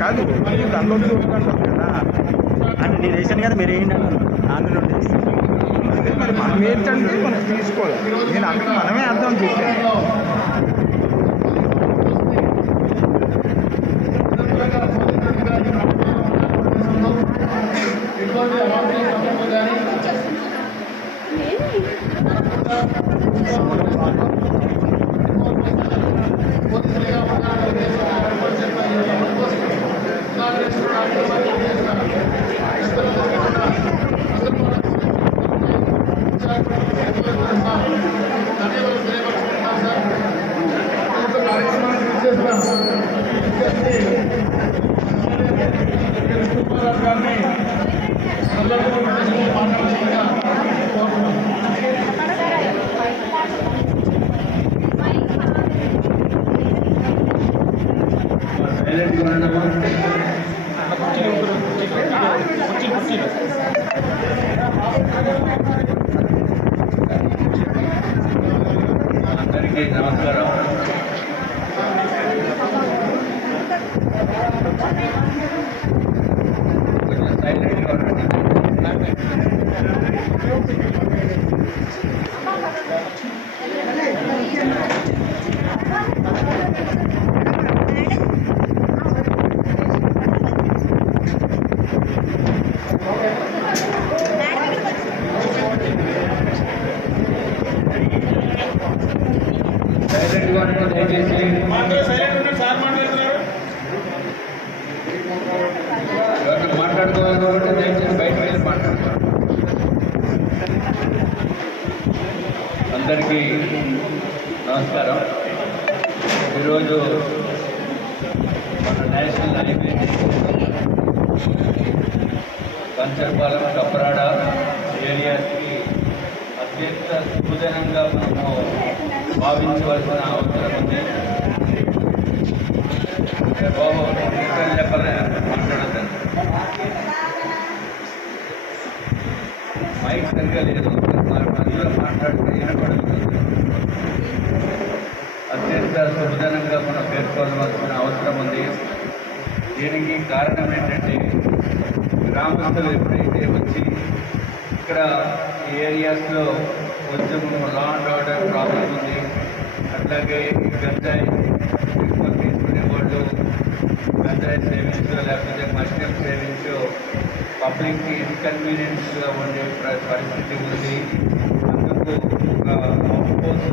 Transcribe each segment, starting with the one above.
కాదు దానిలో కదా అంటే నేను వేసాను కదా మీరు ఏంటి అందులో అదే మరి మనం ఏంటంటే మనం తీసుకోవాలి. నేను అక్కడ మనమే అర్థం చెప్పాను. అందరికీ నమస్కారం. కొంచెం సైలెంట్గా ఉండండి. సైలెంట్గా ఉండండి దయచేసి. ఎవరైనా మాట్లాడుకోవాలి కాబట్టి దయచేసి బయటకు వెళ్ళి మాట్లాడుకోవాలి. అందరికీ నమస్కారం. ఈరోజు మన నేషనల్ హైవే కంచర్పాలెం కప్రాడ ఏరియాస్కి అత్యంత సూచనంగా మనము భావించవలసిన అవసరం ఉంది. బాబు చెప్పలే మాట్లాడతాను. మైక్ సరిగా లేదు, అందరూ మాట్లాడితే వినపడుతుంది. అత్యంత సుఖజనంగా మనం పేర్కొనవలసిన అవసరం ఉంది. దీనికి కారణం ఏంటంటే గ్రామస్తులు ఎప్పుడైతే వచ్చి ఇక్కడ ఈ ఏరియాస్లో కొంచెం లా అండ్ ఆర్డర్ ప్రాబ్లం ఉంది, అట్లాగే గంజాయి ఎక్కువ తీసుకునే వాళ్ళు గంజాయి సేవించో లేకపోతే మద్యం సేవించో పబ్లిక్కి ఇన్కన్వీనియన్స్గా ఉండే పరిస్థితి ఉంది. అందుకు ఒక అవుట్ పోస్ట్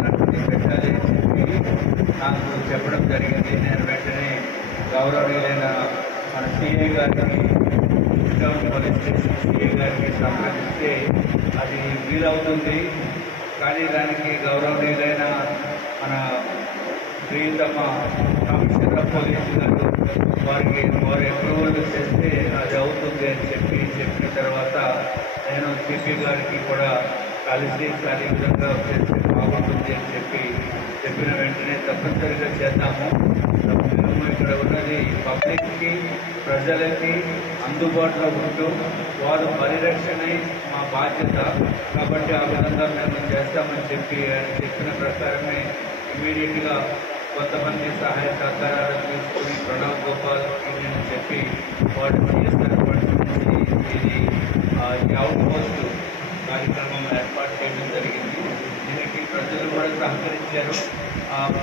పెట్టాలి అని చెప్పి నాకు చెప్పడం జరిగింది. నేను వెంటనే గౌరవనీయులైన మన సిఐ గారికి, టౌన్ పోలీస్ స్టేషన్ సిఐ గారికి సంప్రదిస్తే అది వీలవుతుంది, కానీ దానికి గౌరవనీయులైన మన ప్రియతమ కమిషనర్ ఆఫ్ పోలీసు గారు వారికి వారు అప్రూవల్ చేస్తే అది అవుతుంది అని చెప్పిన తర్వాత నేను సిపి గారికి కూడా కలిసి అది విధంగా చేస్తే బాగుంటుంది అని చెప్పిన వెంటనే తప్పనిసరిగా చేద్దాము. మేము ఇక్కడ ఉన్నది పబ్లిక్కి, ప్రజలకి అందుబాటులో ఉంటూ వారు పరిరక్షణే మా బాధ్యత, కాబట్టి ఆ విధంగా మేము చేస్తామని చెప్పిన ప్రకారమే ఇమీడియట్గా కొంతమంది సహాయ సహకారాలు తీసుకుని ప్రణవ్ గోపాల్కి నేను చెప్పి వాడు సిఎస్ఆర్ ఫండ్స్ నుంచి ఇది అవుట్ పోస్ట్ కార్యక్రమం ఏర్పాటు చేయడం జరిగింది. దీనికి ప్రజలు కూడా సహకరించారు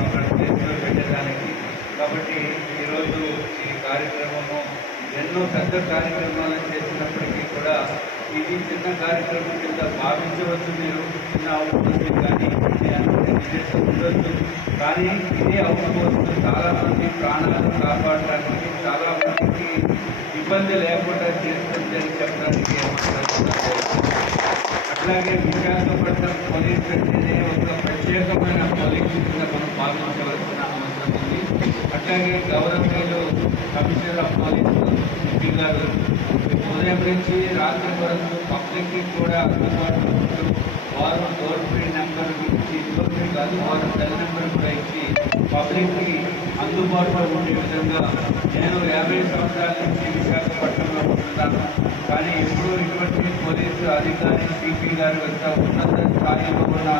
ఇక్కడ ప్లేస్లో పెట్టడానికి. కాబట్టి ఈరోజు ఈ కార్యక్రమము ఎన్నో పెద్ద కార్యక్రమాలు చేసినప్పటికీ కూడా ఇది చిన్న కార్యక్రమం కింద భావించవచ్చు. మీరు చిన్న అవుట్ పోస్ట్ కానీ ఉద్దేశం ఉండొచ్చు, కానీ ఇదే అవుట్ పోస్ట్ చాలామంది ప్రాణాలను కాపాడడానికి, చాలామందికి ఇబ్బంది లేకుండా చేస్తుంది అని చెప్పడానికి అట్లాగే విశాఖపట్నం పోలీస్ అంటేనే ఒక ప్రత్యేకమైన పోలీస్ కింద మనం భావించవలసిన అవసరం ఉంది. అట్లాగే గౌరవనీయులు కమిషనర్ ఆఫ్ పోలీసు సిపి గారు ఉదయం నుంచి రాత్రి వరకు పబ్లిక్కి కూడా అందుబాటులో ఉంటూ వారు టోల్ ఫ్రీ నెంబర్ ఇచ్చి, టోల్ ఫ్రీ కాదు వారు సెల్ నెంబర్ కూడా ఇచ్చి పబ్లిక్కి అందుబాటులో ఉండే విధంగా నేను 50 సంవత్సరాల నుంచి విశాఖపట్నంలో ఉంటున్నాను, కానీ ఎప్పుడూ ఇటువంటి పోలీసు అధికారి సిపి గారు యొక్క ఉన్నత స్థాయిలో ఉన్న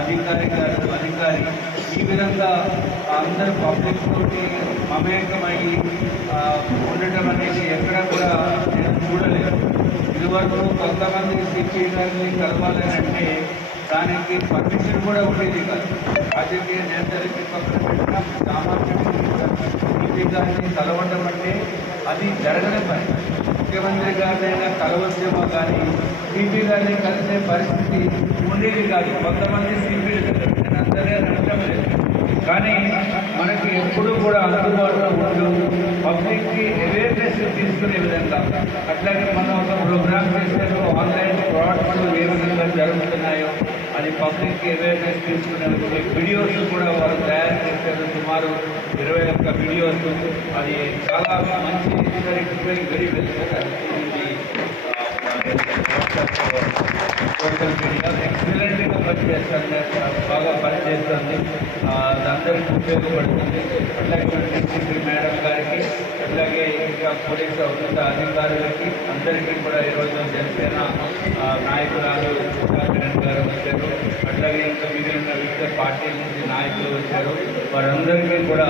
అధికారి ఈ విధంగా అందరూ పబ్లిక్ తోటి మమేకమయ్యి ఉండటం అనేది ఎక్కడ కూడా నేను చూడలేదు. ఇదివరకు కొంతమందికి సిపి గారిని కలవాలని అంటే దానికి పర్మిషన్ కూడా ఉండేది కాదు. రాజకీయ నేతలకి పక్కన పెట్టిన సామాన్య సిపి గారిని కలవటం అంటే అది జరగని పని. ముఖ్యమంత్రి గారినైనా కలవచ్చేమో కానీ సిపి గారిని కలిసే పరిస్థితి ఉండేది కాదు. కొంతమంది సిపిలు నేను అందరే అనటం లేదు, కానీ మనకి ఎప్పుడూ కూడా అందుబాటులో ఉంటూ పబ్లిక్కి అవేర్నెస్ తీసుకునే విధంగా. అట్లాగే మనం ఒక ప్రోగ్రామ్ చేశారు, ఆన్లైన్ ఫ్రాడ్స్ ఏ విధంగా జరుగుతున్నాయో అది పబ్లిక్కి అవేర్నెస్ తీసుకునే వీడియోస్ కూడా వారు తయారు చేశారు. సుమారు 21 వీడియోస్. అది చాలా మంచి వెరీ వెల్ సోషల్ మీడియా ఎక్సలెంట్గా పనిచేస్తుంది, బాగా పనిచేస్తుంది, అందరికీ ఉపయోగపడుతుంది. అట్లాగే డిస్ట్రిక్ట్ మేడం గారికి, అట్లాగే ఇంకా పోలీసు ఉన్నత అధికారులకి అందరికీ కూడా ఈరోజు జనసేన నాయకురాలు కిరణ్ గారు వచ్చారు. అట్లాగే ఇంకా మిగిలిన వివిధ పార్టీల నుంచి నాయకులు వచ్చారు. వారందరికీ కూడా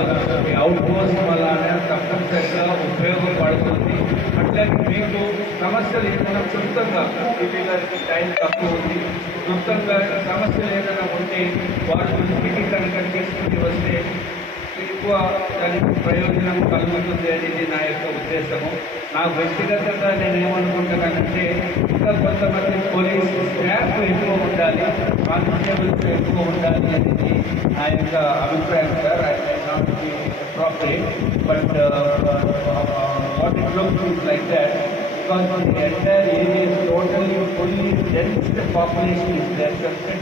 ఈ అవుట్ పోస్ట్ వల్లనే తప్పనిసరిగా ఉపయోగపడుతుంది. అట్లాగే మీకు సమస్యలు ఏదైనా సొంతంగా సిపి గారికి టైం తక్కువ ఉంది, సొంతంగా సమస్యలు ఏదైనా ఉంటే వారి దృష్టికి కనుక తీసుకుని వస్తే ఎక్కువ దానికి ప్రయోజనం కలుగుతుంది అనేది నా యొక్క ఉద్దేశము. నాకు వ్యక్తిగతంగా నేను ఏమనుకుంటున్నానంటే ఇంకా కొంతమంది పోలీస్ స్టాఫ్ ఎక్కువ ఉండాలి, కానిస్టేబుల్స్ ఎక్కువ ఉండాలి అనేది నా యొక్క అభిప్రాయం sir. I may not be appropriate, but what it looks is like that. Because the entire area is totally fully dense population is there.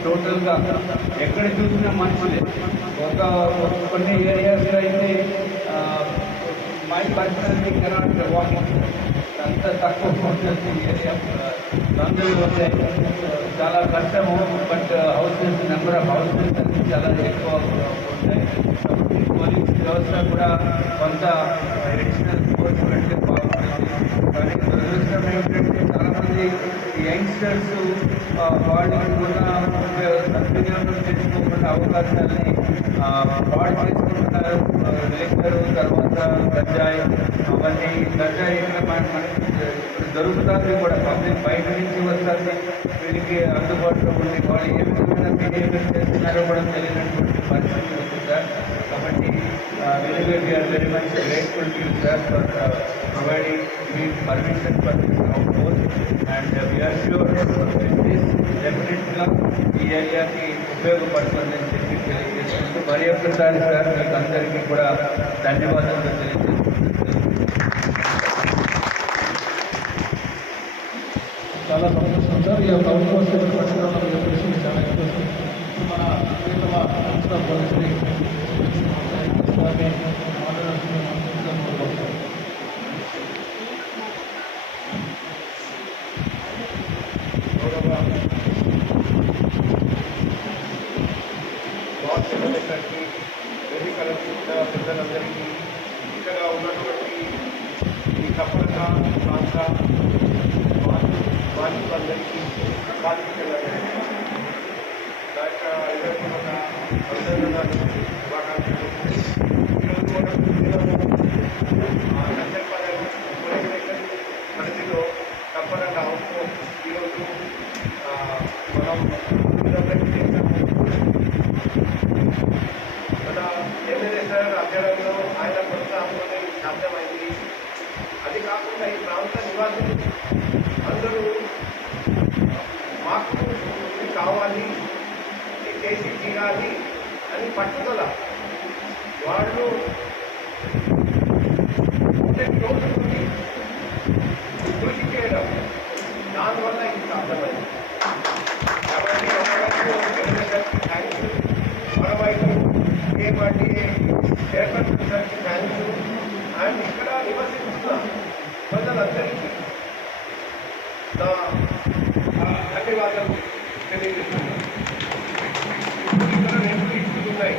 టోటల్గా ఎక్కడ చూసినా మనుషులే. కొన్ని ఏరియాస్లో అయితే మై పర్సనల్లీ కెనాట్ వాకింగ్, అంత తక్కువ ఉంటుంది ఏరియా. అందరూ వస్తే చాలా కష్టము. But houses, number of houses అన్ని చాలా ఎక్కువ ఉంటాయి. కాబట్టి పోలీస్ వ్యవస్థ కూడా కొంత అడిషనల్ ఫోర్స్ కంటే బాగుంటుంది. కానీ దురదృష్టం ఏమిటంటే చాలామంది యంగ్స్టర్స్ వాళ్ళు ఉన్న సద్వినియోగం చేసుకోకుండా అవకాశాలని పాడు చేసుకుంటున్నారు. లిక్కరు, తర్వాత గంజాయి, అవన్నీ గంజాయి మనకి దొరుకుతుంది కూడా. పబ్లిక్ బయట నుంచి వస్తుంది, వీళ్ళకి అందుబాటులో ఉండి వాళ్ళు ఏ విధమైన బిహేవియర్ చేస్తున్నారో కూడా తెలియనటువంటి పరిస్థితి ఉంది సార్. కాబట్టి we are very much grateful to sir for providing me permission for this outpost, and we are sure this definitely ఈ ఏరియాకి ఉపయోగపడుతుందని చెప్పి తెలియజేస్తున్నాను. మరి ఒక్కసారి సార్ మీకు అందరికీ కూడా ధన్యవాదాలు తెలియజేస్తున్నాను. చాలా సంతోషం సార్. ఈ యొక్క అవకాశం పట్టణంలో చెప్పేసి చాలా సంతోషం. మన ప్రియతమ సంస్థ పరిస్థితి వాస్తవానికి వేదికల పెద్దలందరికీ ఇక్కడ ఉన్నటువంటి ఈ కప్పక ప్రాంత బాధితులందరికీ కార్మికుల అభినందనలు శుభాకాంక్షలు. ఈరోజు పరిధిలో తప్పకుండా అవసరం ఈరోజు మనం చేస్తాము. మన ఎమ్మెల్యే సార్ అధ్యయనంలో ఆయన ప్రోత్సాహంలోనే సాధ్యమైంది. అది కాకుండా ఈ ప్రాంత నివాసులు అందరూ మాకు ఇది కావాలి, ఇది చేసి తీరాలి అని పట్టుదల వాళ్ళు రోజుకి కృషి చేయడం, దానివల్ల ఇది సాధ్యమైంది. కాబట్టి ఒకవైపు థ్యాంక్స్, మరోవైపు ఏమంటే చైర్పర్సన్ సార్కి థ్యాంక్స్ అండ్ ఇక్కడ నివసిస్తున్న ప్రజలందరికీ నా ధన్యవాదాలు తెలియజేస్తున్నాను. ఇక్కడ 2 ఇష్యూలు ఉన్నాయి.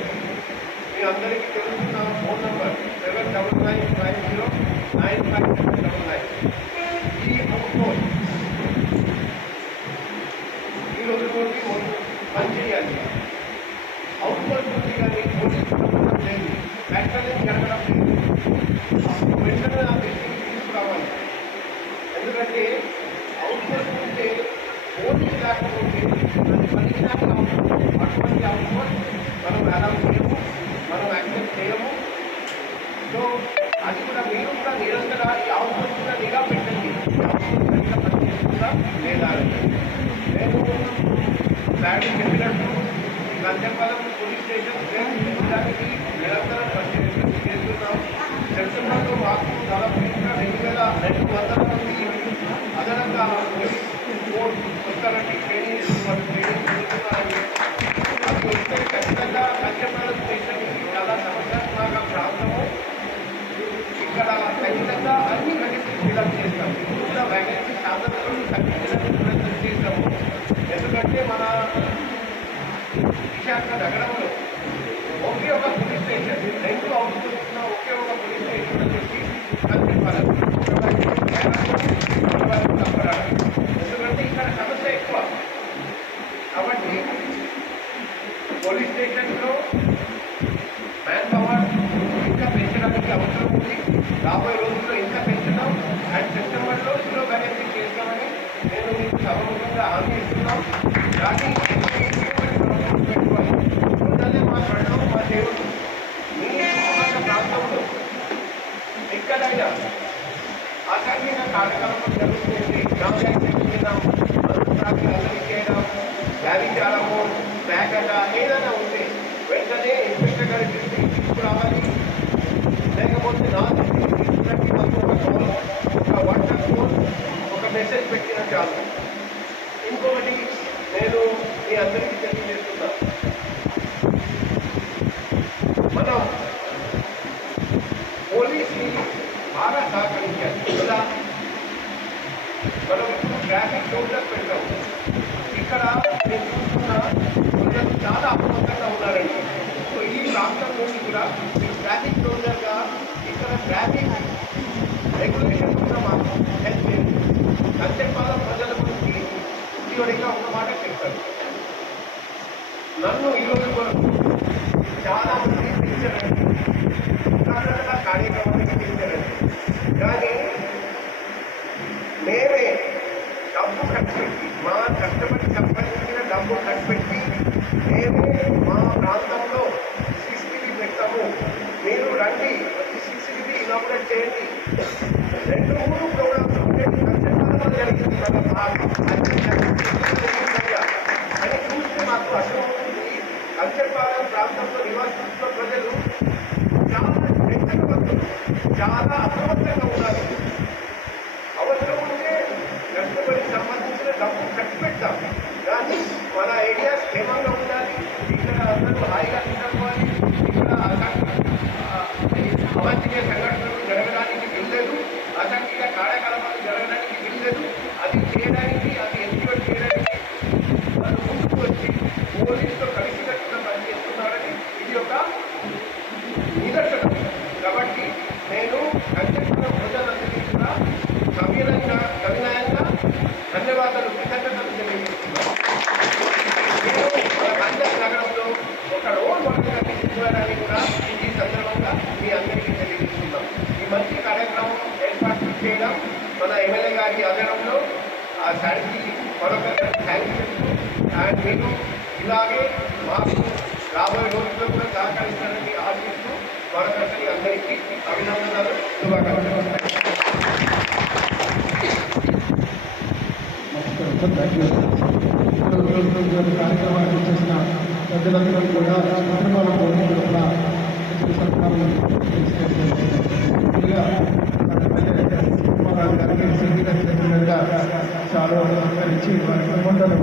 మీ అందరికీ తెలుస్తున్న ఫోన్ నంబర్ 7999095599. ఈ ఫోన్ ఈ రోజు పనిచేయాలి. అవుట్సోర్స్ ఉంది కానీ పోలీసు లేదు, ఫ్యాక్టరీని జరగడం లేదు. వెంటనే ఆ వ్యక్తిని తీసుకురావాలి. ఎందుకంటే అవుట్సోర్స్ ఉంటే పోలీసు లేకపోతే అది పనికిరాని అవసరం. అటువంటి అవుట్సోర్స్ మనం అలౌ చేయము, మనం యాక్సెప్ట్ చేయము. సో అది కూడా మీరు కూడా నిరంతర ఈ అవుట్సోర్స్ కూడా నిఘా పెట్టండి. అవుట్సోర్స్ సరిగ్గా పనిచేస్తుందా లేదా అని. నేను ఫ్లాట్ చెప్పినట్టు గంటపాలెం పోలీస్ స్టేషన్ దానికి నిరంతరం చేస్తున్నాం. సెప్టెంబర్లో మాకు దాదాపు 2200 మంది అదనంగా పోలీస్ ఫోర్స్ వస్తారండి. ట్రైనింగ్ జరుగుతున్నారండి. అది వస్తే ఖచ్చితంగా గంటపాలెం స్టేషన్కి చాలా సమస్యాత్మక ప్రాంతము. ఇక్కడ ఖచ్చితంగా అన్ని కండిషన్స్ ఫిల్అప్ చేస్తాం. కూడా వ్యాకెన్సీ శాతంతో తగ్గించడానికి ప్రయత్నం చేస్తాము. ఎందుకంటే మన విశాఖ నగరంలో ఒకే ఒక పోలీస్ స్టేషన్, 2 అవుతున్న ఒకే ఒక పోలీస్ స్టేషన్ వచ్చేసి కంచెపాలెం. ఎందుకంటే ఇక్కడ సమస్య ఎక్కువ. కాబట్టి పోలీస్ స్టేషన్లో మ్యాన్ పవర్ ఇంకా పెంచడానికి అవసరం ఉంది. రాబోయే రోజుల్లో ఇంకా పెంచడం అండ్ సెప్టెంబర్లో 0 వ్యాకెన్సీ చేస్తామని నేను మీకు సభముఖంగా హామీ ఇస్తున్నాం. కానీ పెట్టుకోవాలి. ఉండాలి మా కళ్ళం, మా దేవుడు. మీ ప్రాంతంలో ఎక్కడైనా అసాధ్యమైన కార్యక్రమం జరుగుతుంది, చేయడం, అల్లరి చేయడం, వ్యాధిచారము, బ్యాగట ఏదైనా ఉంటే వెంటనే ఇన్స్పెక్టర్ గారి దృష్టికి తీసుకురావాలి. లేకపోతే నా దృష్టికి తీసుకున్నట్టు నాకు ఒక వాట్సాప్ ఫోన్, ఒక మెసేజ్ పెట్టిన చాలు. ఇంకొకటి నేను మీ అందరికీ తెలియజేస్తున్నా, మనం పోలీసుని బాగా సహకరించాలి. ఇలా మనం ట్రాఫిక్ షోల్డర్ పెట్టాము. ఇక్కడ నేను చూస్తున్న ప్రజలు చాలా అప్రమత్తంగా ఉన్నారండి. సో ఈ ప్రాంతం నుండి కూడా ట్రాఫిక్ షోల్డర్గా ఇక్కడ ట్రాఫిక్ రెగ్యులేషన్ కూడా మాకు హెల్ప్ చేయండి. కంచెపాలెం ప్రజల గురించి తీవ్రంగా ఒక మాట చెప్తారు. చాలా అప్రమత్తంగా ఉండాలి. అవసరం ఉంటే కష్టపడి సంబంధించిన డబ్బు ఖర్చు పెడతాం, కానీ మన ఏరియా క్షేమంగా ఉండాలి. ఇక్కడ అందరూ హాయిగా నిద్రపోవాలి. ఇక్కడ అవాంఛనీయ సంఘటనలు జరగడానికి వీల్లేదు, అసాంఘిక కార్యకలాపాలు జరగడానికి వీల్లేదు. అది చేయడానికి, అది ఎన్క్యూర్ చేయడానికి వాళ్ళు ముందుకు వచ్చి పోలీసుతో కలిసికట్టుగా పనిచేస్తున్నారని ఇది ఒక నిదర్శనం. కాబట్టి నేను అధ్యక్షుల ప్రజలందరికీ కూడా సవినయంగా ధన్యవాదాలు, కృతజ్ఞతలు తెలియజేస్తున్నాను. నేను మన పంజాబ్ నగరంలో ఒక రోల్ మోడల్గా తీసుకోవడానికి కూడా ఈ సందర్భంగా మీ అందరికీ తెలియజేస్తున్నాం. ఈ మంచి కార్యక్రమం ఏర్పాటు చేయడం మన ఎమ్మెల్యే గారి ఆధ్వర్యంలో ఆ సారికి మరొకసారి థ్యాంక్ యూ. అండ్ మీరు ఇలాగే మాకు రాబోయే రోజుల్లో కూడా సహకరిస్తారని ఆశిస్తూ మరొకసారి అందరికీ అభినందనలు, శుభాకాంక్షలు. కార్యక్రమానికి చేసిన ప్రజలందరూ కూడా చంద్రబాబు కూడా గారికి సిండికేట్ చేసినట్టుగా చాలా సత్కరించి వారి సంబంధాలు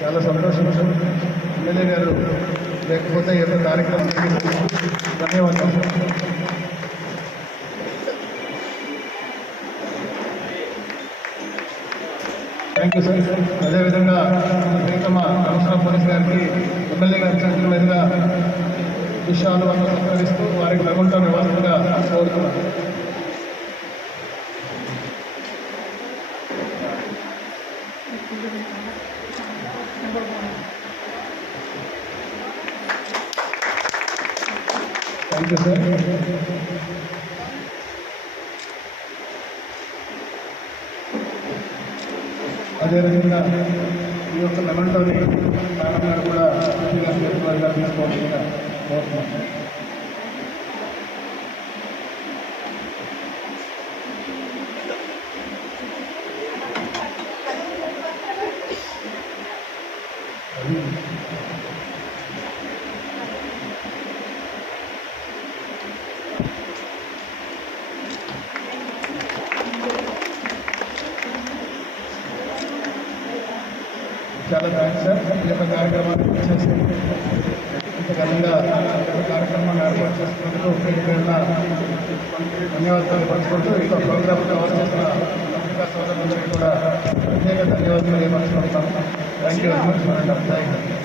చాలా సంతోషం. ఎమ్మెల్యే గారు లేకపోతే ఈ యొక్క కార్యక్రమం ధన్యవాదాలు. Thank you sir. అదేవిధంగా ప్రియతమ కమిషనర్ పోలీస్ గారికి ఎమ్మెల్యే గారి చేతుల మీదుగా విషయాలు వల్ల సత్కరిస్తూ వారికి లగుంటా నివాసంగా కోరుతున్నాను. Thank you sir. అదేవిధంగా ఈ యొక్క లెమన్తోని మేడం గారు కూడా వారిగా తీసుకోవాల్సిందిగా కోరుతున్నాను. చాలా థ్యాంక్స్ సార్. ఈ యొక్క కార్యక్రమాన్ని చేసి ఇంత ఘనంగా కార్యక్రమాన్ని ఏర్పాటు చేస్తున్నందుకు ధన్యవాదాలు పంచుకుంటూ ఈ ప్రోగ్రామ్ కవర్ చేసిన పత్రికా సోదరులందరికీ కూడా ప్రత్యేక ధన్యవాదాలు తెలియపరుచుకుంటాము. Thank you very much. Thank you.